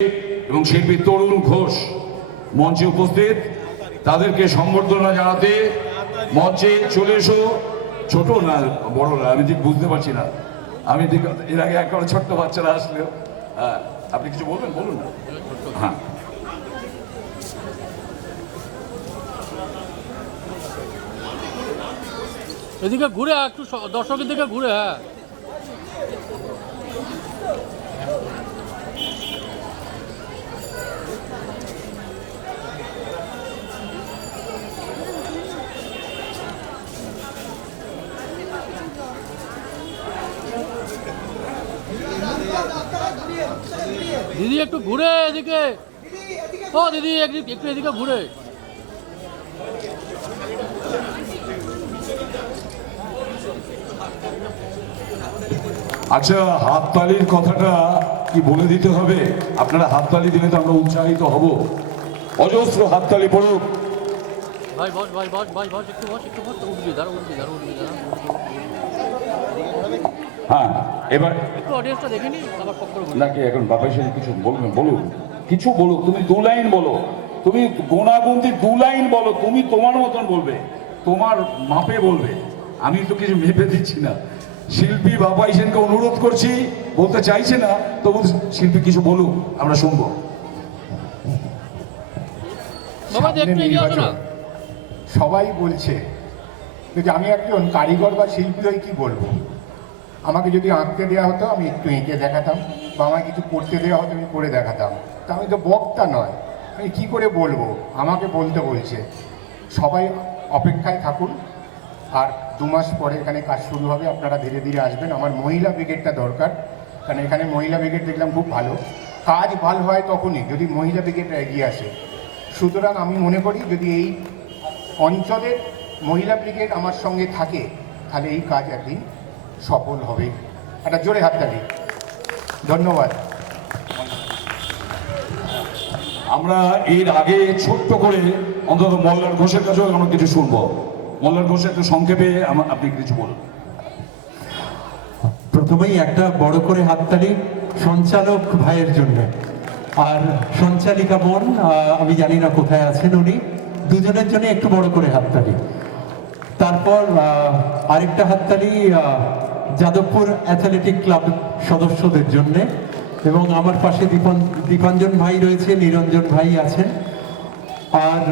এবং শিল্পী তরুণ ঘোষ মঞ্চে উপস্থিত, তাদেরকে সম্বর্ধনা জানাতে মঞ্চে চলে এসো। ছোট না বড় না আমি ঠিক বুঝতে পারছি না, আমি ঠিক এর আগে একটা ছোট্ট বাচ্চারা আসলেও। হ্যাঁ, আপনি কিছু বলবেন, বলুন না। হ্যাঁ, এদিকে ঘুরে একটু দর্শকের দিকে ঘুরে। হ্যাঁ, দিদি একটু ঘুরে এদিকে। ও দিদি একটু এদিকে ঘুরে। আচ্ছা, হাততালির কথাটা কি বলে দিতে হবে? আপনারা হাততালি দিলে তো আমরা উৎসাহিত হব। অজস্র হাততালি পড়ুক। ভাই বস ভাই বস ভাই বস একটু বস একটু বস। উঠবি দাঁড়া উঠবি দাঁড়া উঠবি দাঁড়া। হ্যাঁ, এবার একটু অডিয়েন্সটা দেখিনি আবার পক করে বলি। নাকি এখন বাবাই সাথে কিছু বলবেন? বলুন, কিছু বলুক। তুমি দু লাইন বলো, তুমি গোনাগুন্তি দু লাইন বলো, তুমি তোমার মতন বলবে, তোমার মাপে বলবে। আমি তো কিছু মেপে দিচ্ছি না। শিল্পী বাবাই সেনকে অনুরোধ করছি, বলতে চাইছে না, তবু শিল্পী কিছু বলুক, আমরা শুনবো। বাবা দেখতে এগিয়ে আসো না। সবাই বলছে যে আমি একজন কারিগর বা শিল্পী হয়ে কি বলবো। আমাকে যদি আঁকতে দেওয়া হতো আমি একটু এঁকে দেখাতাম, বা আমাকে কিছু করতে দেওয়া হতো আমি করে দেখাতাম। তা আমি তো বক্তা নয়, আমি কী করে বলবো? আমাকে বলতে বলছে। সবাই অপেক্ষায় থাকুন, আর 2 মাস পরে এখানে কাজ শুরু হবে, আপনারা ধীরে ধীরে আসবেন। আমার মহিলা ব্রিগেডটা দরকার, কারণ এখানে মহিলা ব্রিগেড দেখলাম খুব ভালো কাজ। ভালো হয় তখনই যদি মহিলা ব্রিগেডটা এগিয়ে আসে। সুতরাং আমি মনে করি যদি এই অঞ্চলের মহিলা ব্রিগেড আমার সঙ্গে থাকে, তাহলে এই কাজ একদিন সফল হবে। একটা জোরে হাততালি। ধন্যবাদ। আমরা এর আগে ছোট্ট করে অন্তত মল্লার ঘোষের কাছেও আমরা কিছু শুনবো। মল্লার ঘোষ একটু সংক্ষেপে আপনি কিছু বলুন। প্রথমেই একটা বড় করে হাততালি সঞ্চালক ভাইয়ের জন্য, আর সঞ্চালিকা বোন আমি জানি না কোথায় আছেন, উনি দুজনের জন্য একটু বড় করে হাততালি। তারপর আরেকটা হাততালি যাদবপুর অ্যাথলেটিক ক্লাব সদস্যদের জন্য, এবং আমার পাশে দীপাঞ্জন ভাই রয়েছে, নিরঞ্জন ভাই আছেন। আর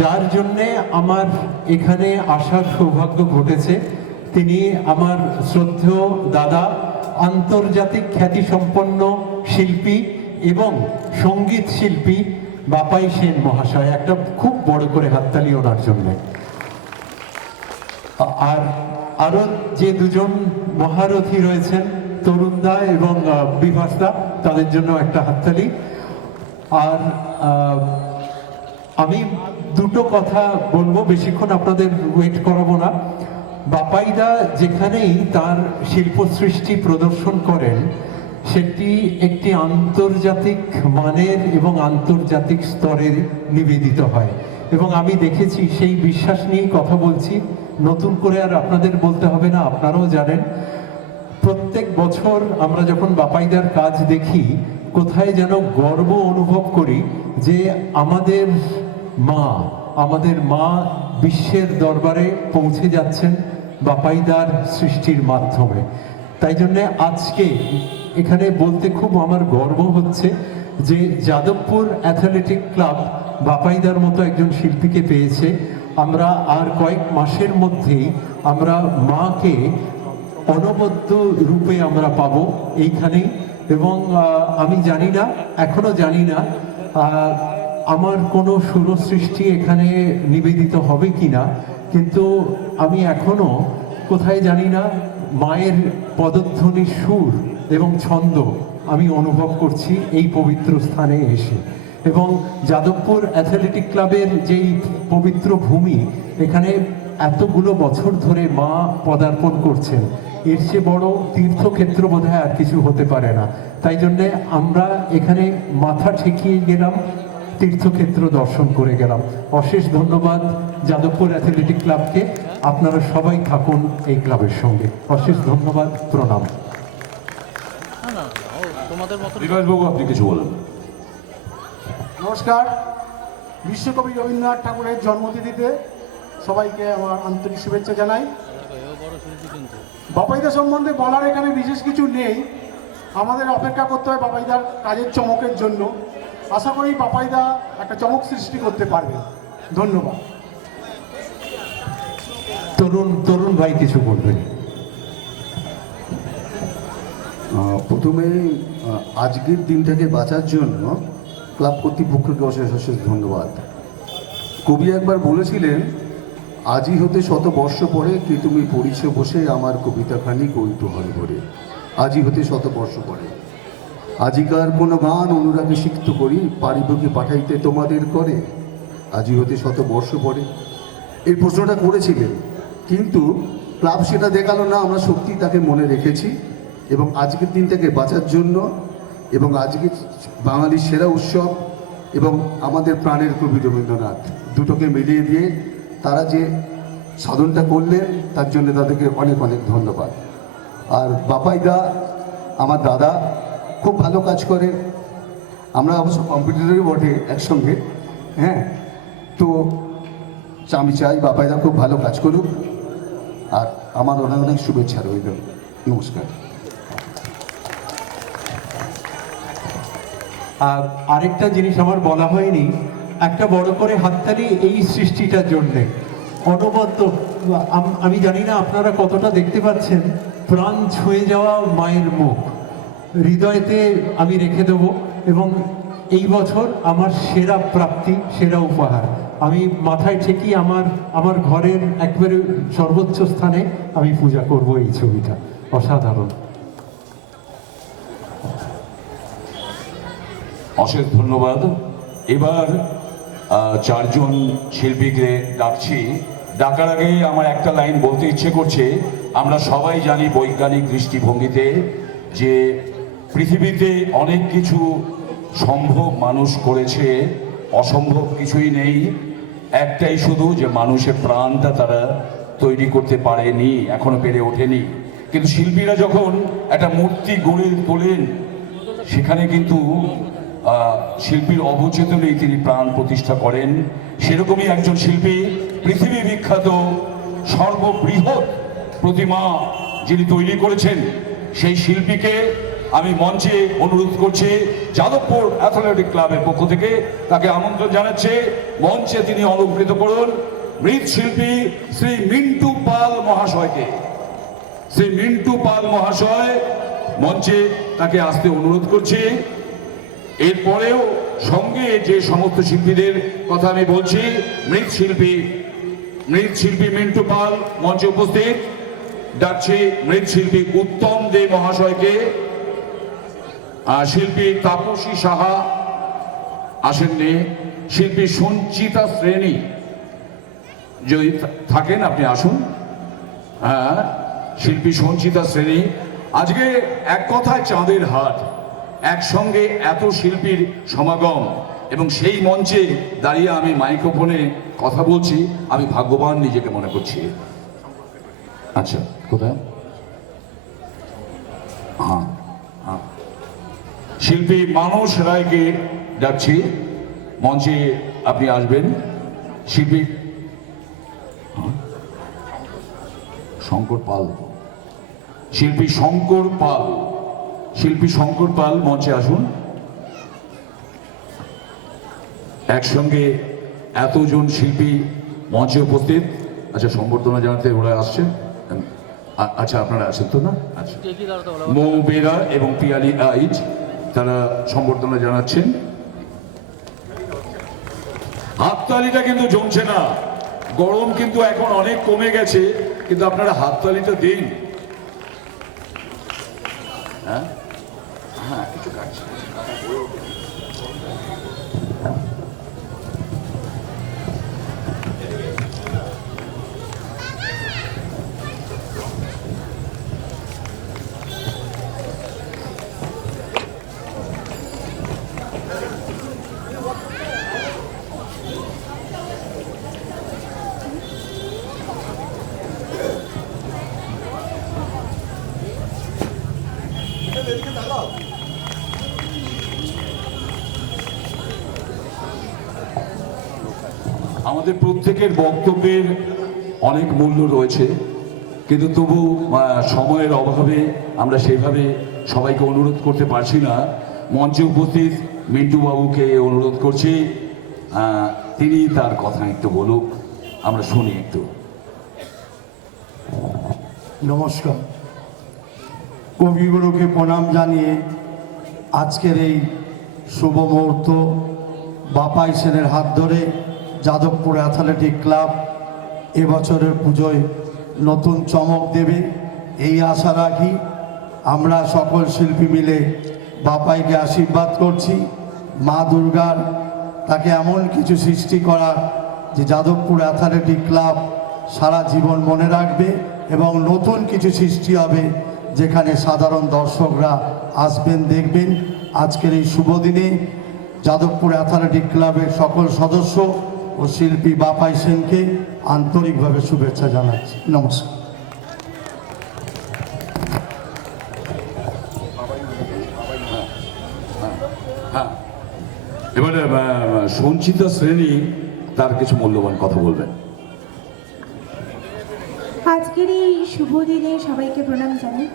যার জন্যে আমার এখানে আসার সৌভাগ্য ঘটেছে তিনি আমার শ্রদ্ধেয় দাদা, আন্তর্জাতিক খ্যাতিসম্পন্ন শিল্পী এবং সঙ্গীত শিল্পী বাপাই সেন মহাশয়। একটা খুব বড় করে হাততালি ওনার জন্য। আর আরো যে দুজন মহারথী রয়েছেন, তরুণদা এবং বিভাসদা, তাদের জন্য একটা হাততালি। আর আমি দুটো কথা বলবো, বেশিক্ষণ আপনাদের ওয়েট করাবো না। বাপাইদা যেখানেই তার শিল্প সৃষ্টি প্রদর্শন করেন, সেটি একটি আন্তর্জাতিক মানের এবং আন্তর্জাতিক স্তরের নিবেদিত হয়, এবং আমি দেখেছি, সেই বিশ্বাস নিয়েই কথা বলছি। নতুন করে আর আপনাদের বলতে হবে না, আপনারাও জানেন। প্রত্যেক বছর আমরা যখন বাপাইদার কাজ দেখি, কোথায় যেন গর্ব অনুভব করি যে আমাদের মা বিশ্বের দরবারে পৌঁছে যাচ্ছেন বাপাইদার সৃষ্টির মাধ্যমে। তাই জন্যে আজকে এখানে বলতে খুব আমার গর্ব হচ্ছে যে যাদবপুর অ্যাথলেটিক ক্লাব বাপাইদার মতো একজন শিল্পীকে পেয়েছে। আমরা আর কয়েক মাসের মধ্যেই আমরা মাকে অনবদ্য রূপে আমরা পাবো এইখানেই। এবং আমি জানি না, এখনো জানি না আমার কোনো সুরসৃষ্টি এখানে নিবেদিত হবে কিনা, কিন্তু আমি এখনো কোথায় জানি না মায়ের পদধ্বনির সুর এবং ছন্দ আমি অনুভব করছি এই পবিত্র স্থানে এসে। এবং যাদবপুর অ্যাথলেটিক ক্লাবের যেই পবিত্র ভূমি, এখানে এতগুলো বছর ধরে মা পদার্পণ করছেন, এর চেয়ে বড় তীর্থক্ষেত্র বোধহয় আর কিছু হতে পারে না। তাই জন্যে আমরা এখানে মাথা ঠেকিয়ে গেলাম, তীর্থক্ষেত্র দর্শন করে গেলাম। অশেষ ধন্যবাদ যাদবপুর অ্যাথলেটিক ক্লাবকে। আপনারা সবাই থাকুন এই ক্লাবের সঙ্গে। অশেষ ধন্যবাদ, প্রণাম। তোমাদের মতো বিভাসবাবু, আপনি কিছু বলেন। নমস্কার। বিশ্বকবি রবীন্দ্রনাথ ঠাকুরের জন্মতিথিতে সবাইকে আমার আন্তরিক শুভেচ্ছা জানাই। এও বড় শিল্পী কিন্তু। বাপাইদা সম্বন্ধে বলার এখানে বিশেষ কিছু নেই, আমাদের অপেক্ষা করতে হয় বাপাইদার কাজের চমকের জন্য। আশা করি বাপাইদা একটা চমক সৃষ্টি করতে পারবে। ধন্যবাদ। তরুণ ভাই কিছু বলবেন। প্রথমে আজকের দিনটাকে বাঁচার জন্য ক্লাব কর্তৃপক্ষকে অশেষ অশেষ ধন্যবাদ। কবি একবার বলেছিলেন, আজই হতে শত বর্ষ পরে কি তুমি পড়িছ বসে আমার কবিতাখানি কৌতূহল ভরে। আজই হতে শত বর্ষ পরে আজিকার কোনো গান অনুরাগে সিক্ত করি, পারিব কি পাঠাইতে তোমাদের করে। আজই হতে শত বর্ষ পরে এই প্রশ্নটা করেছিলেন, কিন্তু ক্লাব সেটা দেখালো না। আমরা সত্যি তাকে মনে রেখেছি এবং আজকের দিনটাকে বাঁচার জন্য এবং আজকে বাঙালির সেরা উৎসব এবং আমাদের প্রাণের কবি রবীন্দ্রনাথ দুটোকে মিলিয়ে দিয়ে তারা যে সাধনটা করলেন তার জন্য তাদেরকে অনেক অনেক ধন্যবাদ। আর বাপাইদা আমার দাদা, খুব ভালো কাজ করে। আমরা অবশ্য কম্পিটিটরই বটে একসঙ্গে, হ্যাঁ। তো আমি চাই বাপাইদা খুব ভালো কাজ করুক, আর আমার অনেক অনেক শুভেচ্ছা রইল। নমস্কার। আরেকটা জিনিস আমার বলা হয়নি, একটা বড় করে হাততালি এই সৃষ্টিটার জন্যে। অনবদ্য, আমি জানি না আপনারা কতটা দেখতে পাচ্ছেন, প্রাণ ছুঁয়ে যাওয়া মায়ের মুখ হৃদয়তে আমি রেখে দেবো। এবং এই বছর আমার সেরা প্রাপ্তি, সেরা উপহার আমি মাথায় ঠেকিয়ে আমার ঘরের একবারে সর্বোচ্চ স্থানে আমি পূজা করব এই ছবিটা। অসাধারণ। অশেষ ধন্যবাদ। এবার চারজন শিল্পীকে ডাকছি। ডাকার আগে আমার একটা লাইন বলতে ইচ্ছে করছে। আমরা সবাই জানি বৈজ্ঞানিক দৃষ্টিভঙ্গিতে যে পৃথিবীতে অনেক কিছু সম্ভব মানুষ করেছে, অসম্ভব কিছুই নেই। একটাই শুধু, যে মানুষের প্রাণটা তারা তৈরি করতে পারেনি, এখনো পেরে ওঠেনি। কিন্তু শিল্পীরা যখন একটা মূর্তি গড়ে তোলেন, সেখানে কিন্তু শিল্পীর অবচেতনেই তিনি প্রাণ প্রতিষ্ঠা করেন। সেরকমই একজন শিল্পী, পৃথিবী বিখ্যাত সর্ববৃহৎ প্রতিমা যিনি তৈরি করেছেন, সেই শিল্পীকে আমি মঞ্চে অনুরোধ করছি। যাদবপুর অ্যাথলেটিক ক্লাবের পক্ষ থেকে তাকে আমন্ত্রণ জানাচ্ছে, মঞ্চে তিনি অলঙ্কৃত করুন মৃৎশিল্পী শ্রী মিন্টু পাল মহাশয়কে। শ্রী মিন্টু পাল মহাশয় মঞ্চে তাকে আসতে অনুরোধ করছি। এরপরেও সঙ্গে যে সমস্ত শিল্পীদের কথা আমি বলছি, মৃৎশিল্পী মিন্টু পাল মঞ্চে উপস্থিত। ডাকছি মৃৎশিল্পী উত্তম দে মহাশয়কে, শিল্পী তাপসী সাহা আসেননি, শিল্পী সঞ্চিতা শ্রেণী যদি থাকেন আপনি আসুন। হ্যাঁ, শিল্পী সঞ্চিতা শ্রেণী। আজকে এক কথায় চাঁদের হাট, একসঙ্গে এত শিল্পীর সমাগম, এবং সেই মঞ্চে দাঁড়িয়ে আমি মাইক্রোফোনে কথা বলছি, আমি ভাগ্যবান নিজেকে মনে করছি। আচ্ছা, কোথায়? হ্যাঁ হ্যাঁ, শিল্পী মানস রায়কে ডাকছি, মঞ্চে আপনি আসবেন। শিল্পী শঙ্কর পাল, শিল্পী শঙ্কর পাল, শিল্পী শঙ্কর পাল মঞ্চে আসুন। একসঙ্গে এতজন শিল্পী মঞ্চে উপস্থিত। আচ্ছা, সম্বর্ধনা জানাতে ওরা আসছেন। আচ্ছা, আপনারা আছেন তো না? আচ্ছা, মৌ বেরা এবং পিয়ালি আইজ তারা সম্বর্ধনা জানাচ্ছেন। হাততালিটা কিন্তু জমছে না, গরম কিন্তু এখন অনেক কমে গেছে, কিন্তু আপনারা হাততালিটা দিন। হ্যাঁ হ্যাঁ, কিছু কাটছে। আমাদের প্রত্যেকের বক্তব্যের অনেক মূল্য রয়েছে, কিন্তু তবু সময়ের অভাবে আমরা সেইভাবে সবাইকে অনুরোধ করতে পারছি না। মঞ্চে উপস্থিত মিন্টু বাবুকে অনুরোধ করছি, তিনি তার কথা একটু বলুক, আমরা শুনি একটু। নমস্কার। কবিগুরুকে প্রণাম জানিয়ে আজকের এই শুভ মুহূর্ত বাপাই সেনের হাত ধরে যাদবপুর অ্যাথলেটিক ক্লাব এবছরের পুজোয় নতুন চমক দেবে এই আশা রাখি। আমরা সকল শিল্পী মিলে বাপাইকে আশীর্বাদ করছি, মা দুর্গার তাকে এমন কিছু সৃষ্টি করা যে যাদবপুর অ্যাথলেটিক ক্লাব সারা জীবন মনে রাখবে এবং নতুন কিছু সৃষ্টি হবে যেখানে সাধারণ দর্শকরা আসবেন, দেখবেন। আজকের এই শুভ দিনে যাদবপুর অ্যাথলেটিক ক্লাবের সকল সদস্য ও শিল্পী বাপাই সেনকে আন্তরিকভাবে শুভেচ্ছা জানাচ্ছি। নমস্কার। হ্যাঁ, এবারে সঞ্চিতা শ্রেণী তার কিছু মূল্যবান কথা বলবেন। আজকের এই শুভ দিনে সবাইকে প্রণাম জানাই।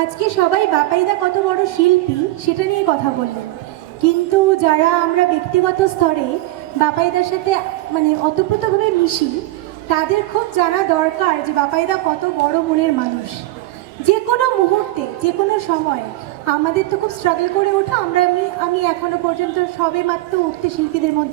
আজকে সবাই বাপাইদা কত বড় শিল্পী সেটা নিয়ে কথা বললেন, কিন্তু যারা আমরা ব্যক্তিগত স্তরে বাপাইদার সাথে মানে ওতপ্রোতভাবে মিশি, তাদের খুব জানা দরকার যে বাপাইদা কত বড় মনের মানুষ। যে কোনো মুহূর্তে, যে কোনো সময় আমাদের তো খুব স্ট্রাগল করে ওঠা। আমি এখনো পর্যন্ত সবে মাত্র উঠতে শিল্পীদের মধ্যে